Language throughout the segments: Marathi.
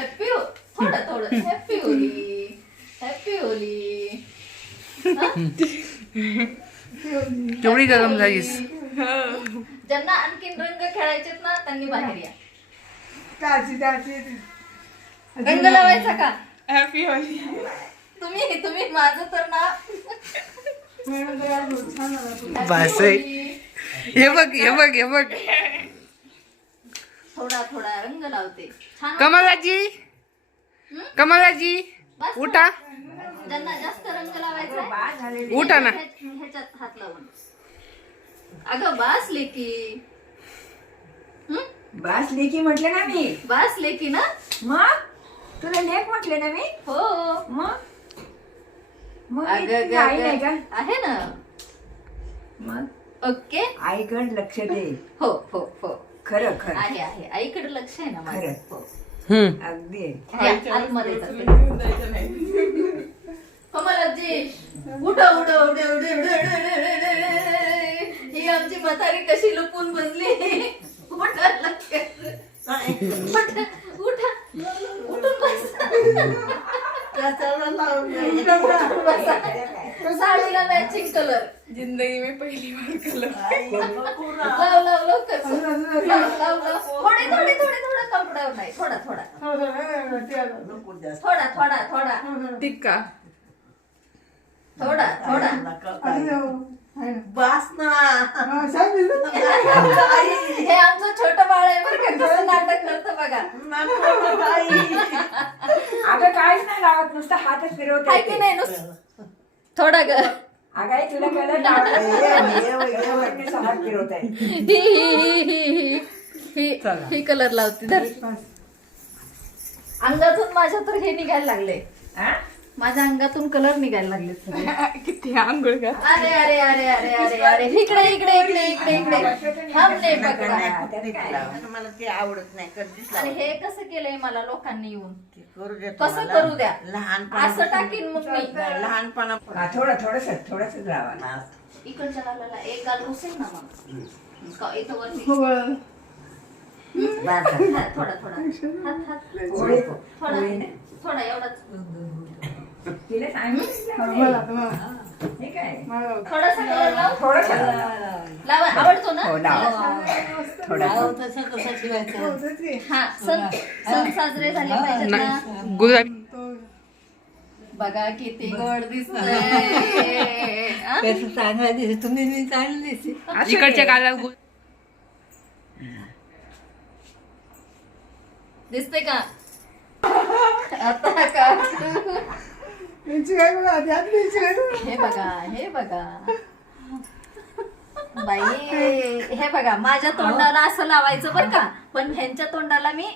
हॅपी हो थोडं थोडं हॅपी होली हॅपी होली केवढी गरम झालीस. ज्यांना आणखीन रंग खेळायचे ना त्यांनी बाहेर या. त्याची त्याची रंग लावायचा का? हॅपी होली तुम्ही तुम्ही माझं तर ना. बस. हे बघ हे बघ हे बघ. थोडा थोडा रंग लावते. छान कमलाजी! कमलाजी! बस ना. उठा. ज्यांना जास्त रंग लावायचा आहे, उठा ना. ह्या- ह्याच्यात हात लावून. अगं बास लेकी. हं? बास लेकी म्हटलं ना मी. बास लेकी ना? मग? तुला लेख म्हटले ना मी? हो. मग? मग मी अगं, तुझी अगं, आई नाही का? अगं. आहे ना. मग? ओके. आईकड लक्ष दे. हो हो हो. खरं खरं आहे आहे आईकडे लक्ष आहे ना माझं खरं. हो हम्म अगदी या, आतमध्ये जाते नाही. कमलाजी उठा उठा उठे उठे उठे उठे, उठे, उठे, उठे. ही आमची म्हातारी कशी लपून बसली उठा लगेच. उठा उठा उठून बस उठून बसा. साडीला मॅचिंग कलर जिंदगी में पहिली बार कलर लाव लाव लवकर. लाव लाव लाव. थोडे थोडे थोडे थोडा कपडा नाही. थोडा थोडा. थोडा थोडा थोडा. टिक्का थोडा थोडा. हे आमचं छोटं बाळ आहे बरं का कसं नाटक करतं बघा. अगं काहीच नाही लावत नुसतं हातच फिरवत. आहे की नाही? नुस थोडा ग अगं आई तुला कलर हात फिरवत आहे ही ही ही ही ही ही कलर लावते धर अंगातून माझ्या तर हे निघायला लागले हा? माझ्या अंगातून कलर निघायला लागले सगळे. किती आंघोळ का अरे अरे अरे अरे अरे अरे. इकडे इकडे इकडे इकडे इकडे. थांबले पकडा हा? मला ते आवडत नाही कधीच आणि हे कसं केलंय मला लोकांनी येऊन? कसं करू द्या? लहानपणा असं टाकीन मग मी. लहानपणा हा, थोडं थोडस थोडस लावा इकडच्या गालाला एक गाल रुसेल ना मग. का- इथं वरती? हो. हात, थोडा थोडा. हात हात. पोळी- थोडा थोडा एवढाच. तिला सांगितलं हे. थोडासा लाव. थोडस. लावा. आवडतो ना? हो लावा. तसं कसं ठेवायचं? हा सण सण साजरे झाले पाहिजेत ना? गुलाबी बघा किती गोड दिसतंय. हा? कसं चांगला दिसते तुम्ही मी चांगलं दिसते इकडच्या गाला गु- दिसते का? आता का? यांची काय बघा. हे बघा हे बघा. बाई हे बघा माझ्या तोंडाला असं लावायचं बरं का. पण ह्यांच्या तोंडाला मी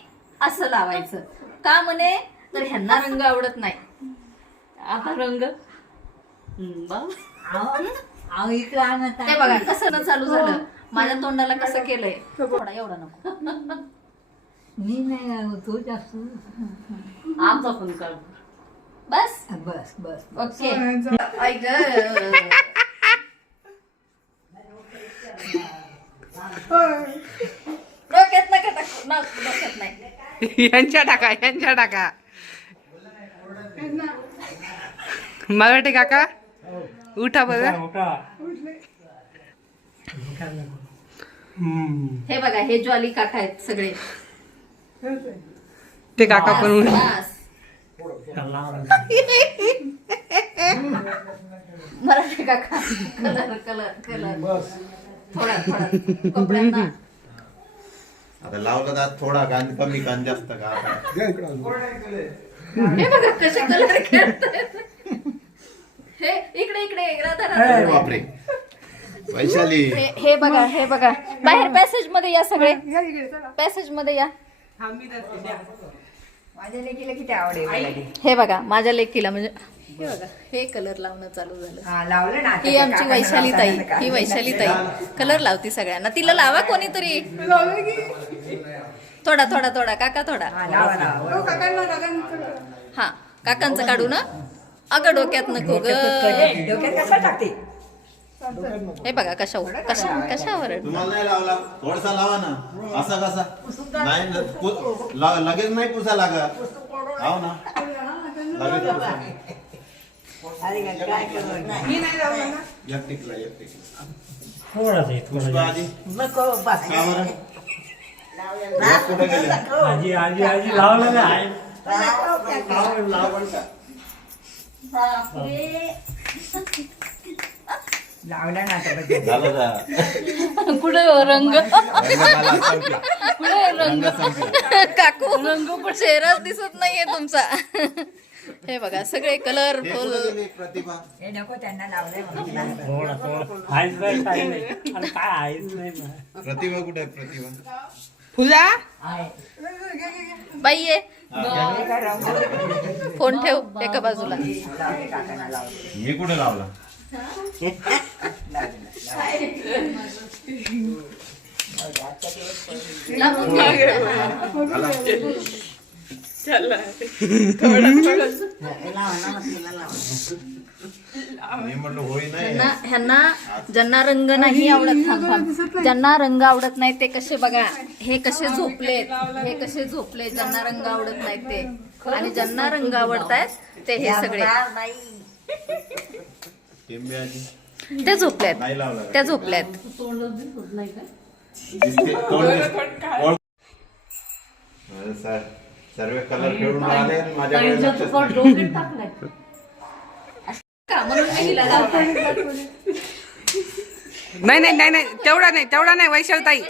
असं लावायचं. का म्हणे? तर ह्यांना रंग आवडत नाही. आता रंग? अहो इकडे आणत ते बघा कसं न चालू झालं. माझ्या तोंडाला कसं केलंय? थोडा एवढा नको. मी नाही तो जास्त. आमचा फोन कर. बस? बस बस ओके. डोक्यात नका टाकू. न- डोक्यात नाही. यांच्या टाका यांच्या टाका. मराठी काका उठा बरं. हे बघा हे ज्वाली काका आहेत सगळे. ते काका पण उठ- बस. मराठी काका कलर कलर कलर थोडा थोडा. कपड्यांना आता लावलं दात थोडा का आणि कमी का आणि जास्त का हे बघा कसे कलर खेळतायत. हे इकडे इकडे राधा राधा. अरे बापरे. वैशाली. हे हे बघा हे बघा. बाहेर पॅसेजमध्ये या सगळे. या इकडे चला. पॅसेजमध्ये या. माझ्या लेकीला किती आवडेल. हे बघा माझ्या लेकीला म्हणजे हे बघा हे कलर लावणं चालू झालं. हा लावलं ना ही आमची वैशाली ताई. ही वैशाली ताई. कलर लावती सगळ्यांना. तिला लावा कोणीतरी. थोडा थोडा थोडा. काका थोडा. हा हो, हा काकांचं काढू ना. अगं डोक्यात नको ग. डोक्यात कसा टाकते? हे बघा कशा कशा कशावर? तुम्हाला नाही लावला? थोडासा लावा ना. असा कसा? नाही ल- लगेच नाही पुसा लागत. हो ना. लगेच पुसा. मी नाही लावला ना. एक टिकला एक टिकला. थोडासा आहे, पुष्पा थोडासा आधी. नको बस. का बरं? एक कुठे गेले आजी आजी आजी लावलेलं आहे लावण लावण का लावला ना आता बस. झालं जा कुठे रंग. रंग झाला, संपला. कुठे रंग. रंग संपला. काकू रंग चेहराच दिसत नाहीये तुमचा. हे बघा सगळे हे कलरफुल कुठे गेली प्रतिभा? हे नको त्यांना लावलंय म्हणून थोडा थोडा. आहेच नाही काही नाही अरे काय आहेच नाही ना. प्रतिभा कुठे आहे? प्रतिभा? फुला बाई ये. फोन ठेव एका बाजूला. लावले काकांना लावले. मी कुठे लावला? ह्यांना ह्यांना ज्यांना रंग नाही आवडत थांब थांब. ज्यांना रंग आवडत नाही ते कसे बघा हे कसे झोपलेत हे कसे झोपलेत ज्यांना रंग आवडत नाही ते. आणि ज्यांना रंग आवडतायत ते हे सगळे. टिंबे आजी ते झोपलेत नाही लावला? त्या झोपल्यात दिसते तोंड दिसते. ओळख- अरे सर सर्व कलर खेळून आले आणि माझ्याकडे लक्षच नाही. का म्हणून मी हिला लावलंय. नाही नाही नाही नाही तेवढा नाही तेवढा नाही वैशालताई.